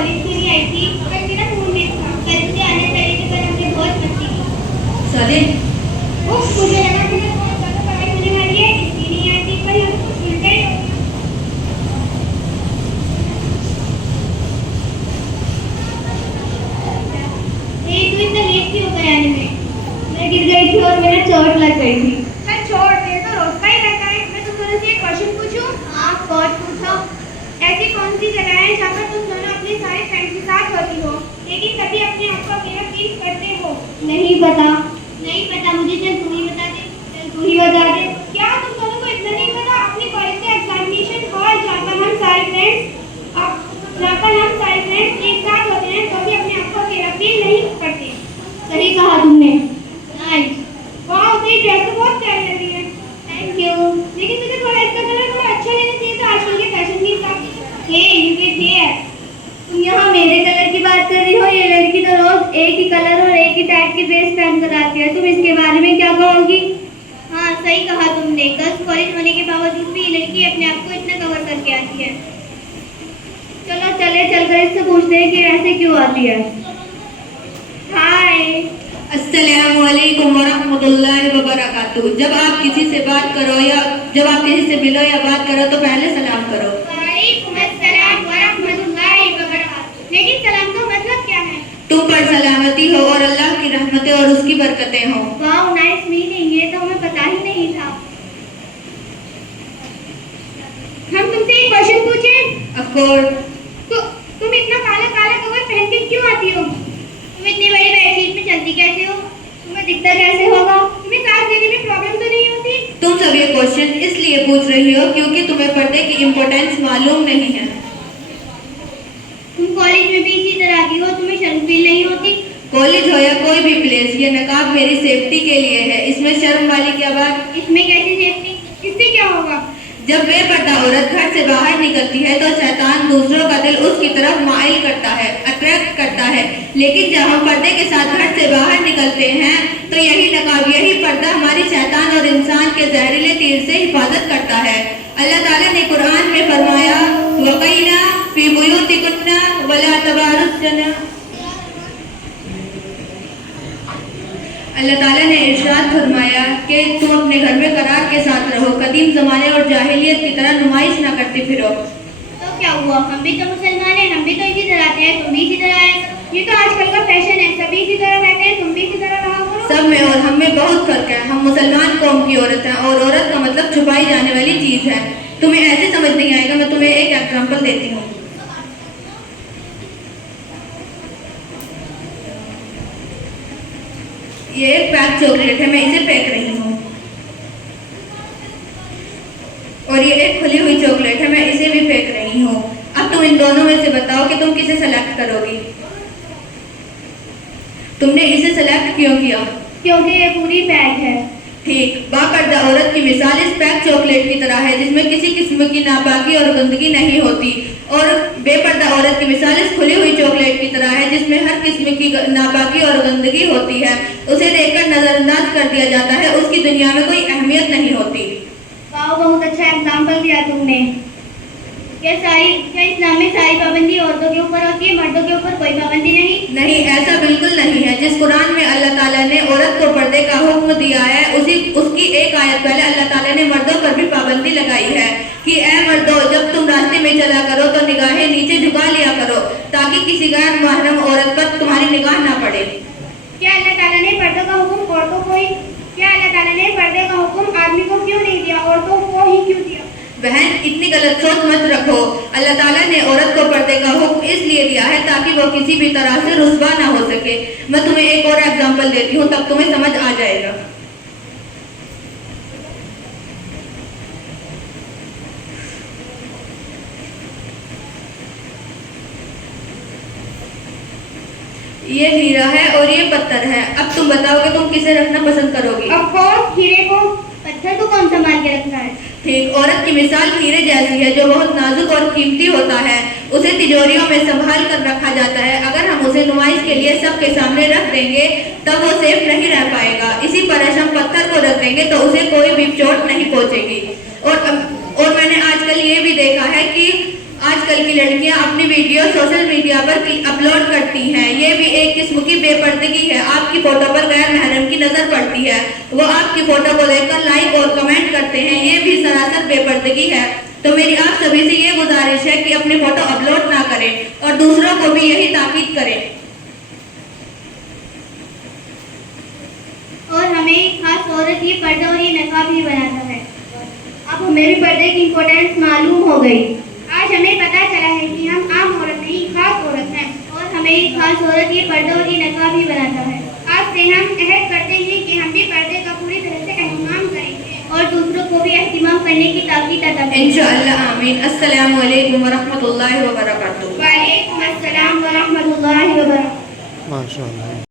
College के लिए आई थी, पर मेरा मूड नहीं था। कल से आने तरीके पर हमने बहुत मस्ती की। साले मुझे लगा कि मैं बहुत ज़्यादा पढ़ाई होने वाली है, इसलिए नहीं आई थी, पर यहाँ तो कुछ उल्टा ही हो गया। तू इतना लेट क्यों हो गया आने में? मैं गिर गई थी और मेरा चोट लग गई थी। सर छोड़ दे, तो रोज का ही रहता है। मैं तुमसे एक क्वेश्चन पूछूं? हाँ कोच पूछो। ऐसी कौन सी जगह है जहाँ पर तुम दोनों अपने सारे फ्रेंड्स के साथ होती हो, लेकिन कभी अपने आप को अकेला फील करते हो? नहीं पता। नहीं पता मुझे, चल तू ही बता दे। चल तू ही बता दे। क्या तुम दोनों को इतना नहीं पता? अपने कॉलेज का एग्जामिनेशन हॉल जहाँ पर हम सारे फ्रेंड्स एक साथ होते हैं, कभी अपने आप को अकेला फील नहीं करते। सही कहा तुमने। नाइस। वाह, तेरी ड्रेस तो बहुत प्यारी लग रही है। Thank you. लेकिन तुझे थोड़ा इसका कलर थोड़ा अच्छा लेना चाहिए था, आजकल के फैशन के हिसाब से। हे यू गेट हियर। तुम यहाँ मेरे कलर की बात कर रही हो? ये लड़की तो रोज एक ही कलर और एक ही टाइप की ड्रेस पहन कर आती है। तुम इसके बारे में क्या कहोगी? हाँ सही कहा तुमने। गर्ल्स कॉलेज होने के बावजूद भी ये लड़की अपने आप को इतना कवर करके आती है। चलो चले चलकर इससे पूछते हैं कि ऐसे क्यों आती है। हाय। अस्सलामु अलैकुम वरहमतुल्लाहि वबरकातुहू। जब आप किसी से बात करो या जब आप किसी से मिलो या बात करो तो पहले सलाम करो। वालेकुम अस्सलाम वरहमतुल्लाहि वबरकातुहू। लेकिन सलाम का मतलब क्या है? तुम पर सलामती हो और अल्लाह की रहमतें और उसकी बरकतें हो। वाओ नाइस मीनिंग, ये तो हमें पता ही नहीं था। हम तुमसे एक क्वेश्चन पूछें? Of course. तो तुम इतना काला काला कवर पहन के क्यों आती हो? तुम इतनी बड़ी बेडशीट में चलती कैसे हो? तुम्हें दिखता कैसे होगा? तुम्हें सांस लेने में प्रॉब्लम तो नहीं होती? तुम सब ये क्वेश्चन इसलिए पूछ रही हो क्योंकि तुम्हें पर्दे की इम्पोर्टेंस मालूम नहीं है। तुम कॉलेज में भी इसी तरह की हो, तुम्हें शर्म फील नहीं होती? कॉलेज हो या कोई भी प्लेस, ये नकाब मेरी सेफ्टी के लिए है। इसमें शर्म वाली क्या बात? इसमें कैसी सेफ्टी? इससे क्या होगा? जब बेपर्दा औरत घर से बाहर निकलती है तो शैतान दूसरों का दिल उसकी तरफ माइल करता है, अट्रैक्ट करता है। लेकिन जब हम पर्दे के साथ घर से बाहर निकलते हैं तो यही नकाब, यही पर्दा हमारी शैतान और इंसान के जहरीले तीर से हिफाजत करता है। अल्लाह ताला ने कुरान में फरमाया, वक़ीना फी बुयूतिकुन्ना वला तबारुजना। अल्लाह ताला ने इरशाद फरमाया कि तुम अपने घर में करार के साथ रहो, कदीम ज़माने और जाहिलियत की तरह नुमाइश ना करते फिरो। तो क्या हुआ? हम भी तो मुसलमान हैं, हम भी तो इसी तरह आते हैं, तुम भी इसी तरह आए। ये तो आजकल का फैशन है, सभी इसी तरह रहते हैं, तुम भी इसी तरह रहा करो। सब में और हम में बहुत फर्क है। हम मुसलमान कौम की औरत हैं और औरत का मतलब छुपाई जाने वाली चीज़ है। तुम्हें ऐसे समझ नहीं आएगा। मैं तुम्हें एक एग्जाम्पल देती हूँ। ये एक पैक चॉकलेट है, मैं इसे फेंक रही हूँ। और ये एक खुली हुई चॉकलेट है, मैं इसे भी फेंक रही हूँ। अब तुम इन दोनों में से बताओ कि तुम किसे सेलेक्ट करोगी। तुमने इसे सेलेक्ट क्यों किया? क्योंकि ये पूरी पैक है। ठीक। बापर्दा औरत की मिसाल इस पैक चॉकलेट की तरह है जिसमें किसी किस्म की नापाकी और गंदगी नहीं होती, और बेपर्दा औरत की मिसाल इस खुली हुई चॉकलेट की तरह है जिसमें हर किस्म की नापाकी और गंदगी होती है। उसे देखकर नजरअंदाज कर दिया जाता है, उसकी दुनिया में कोई अहमियत नहीं होती। वाह, बहुत अच्छा एग्जाम्पल दिया तुमने। क्या इस्लाम में सारी पाबंदी औरतों के ऊपर होती है, मर्दों के ऊपर कोई पाबंदी नहीं? नहीं, ऐसा बिल्कुल नहीं है। जिस कुरान में अल्लाह ताला ने औरत को पर्दे का हुक्म दिया है, उसकी एक आयत पहले अल्लाह ताला ने मर्दों पर भी पाबंदी लगाई है कि ए मर्दों, जब तुम रास्ते में चला करो तो निगाहें नीचे झुका लिया करो ताकि किसी गैर महरम औरत पर तुम्हारी निगाह ना पड़े। क्या अल्लाह ताला ने पर्दे का हुक्म औरतों को ही क्या अल्लाह ताला ने पर्दे का हुक्म आदमी को क्यों नहीं दिया, औरतों को ही क्यों दिया? बहन, इतनी गलत सोच मत रखो। अल्लाह ताला ने औरत को पर्दे का हुक्म इसलिए दिया है ताकि वो किसी भी तरह से रुस्वा ना हो सके। मैं तुम्हें एक और एग्जांपल देती हूँ, तब तुम्हें समझ आ जाएगा। ये हीरा है और ये पत्थर है। अब तुम बताओ कि तुम किसे रखना पसंद करोगी? ऑफ कोर्स हीरे को। पत्थर को कौन संभाल के रखना है? ठीक। औरत की मिसाल हीरे जैसी है जो बहुत नाजुक और कीमती होता है। उसे तिजोरियों में संभाल कर रखा जाता है। अगर हम उसे नुमाइश के लिए सबके सामने रख देंगे तब वो सेफ नहीं रह पाएगा। इसी परश हम पत्थर को रख देंगे तो उसे कोई भी चोट नहीं पहुंचेगी। और मैंने आजकल ये भी देखा है कि आजकल आजकल की लड़कियां अपनी वीडियो सोशल मीडिया पर अपलोड करती हैं। ये भी एक किस्म की बेपर्दगी है। आपकी फोटो पर गैर महरम की नजर पड़ती है, वो आपकी फोटो को देखकर लाइक और कमेंट करते हैं, ये भी सरासर बेपर्दगी है। तो मेरी आप सभी से ये गुजारिश है कि अपनी फोटो अपलोड ना करें और दूसरों को भी यही ताकीद करें। और हमें खास औरत ये पर्दा और ये नकाब ही बनाता है। अब हमें भी पर्दे की इम्पोर्टेंस मालूम हो गई। आज हमें पता चला है कि हम आम औरत नहीं खास औरत हैं और हमें ये खास औरत ये पर्दा और ये नकाब ही बनाता है। आज से हम अहद करते हैं कि हम भी पर्दे का पूरी तरह से एहतमाम करेंगे और दूसरों को भी एहतमाम करने की ताकीद अदा करेंगे। इंशाअल्लाह आमीन। अस्सलामु अलैकुम व रहमतुल्लाहि व बरकातुहू। वालेकुम अस्सलाम व रहमतुल्लाहि व बरकातुहू। माशाअल्लाह।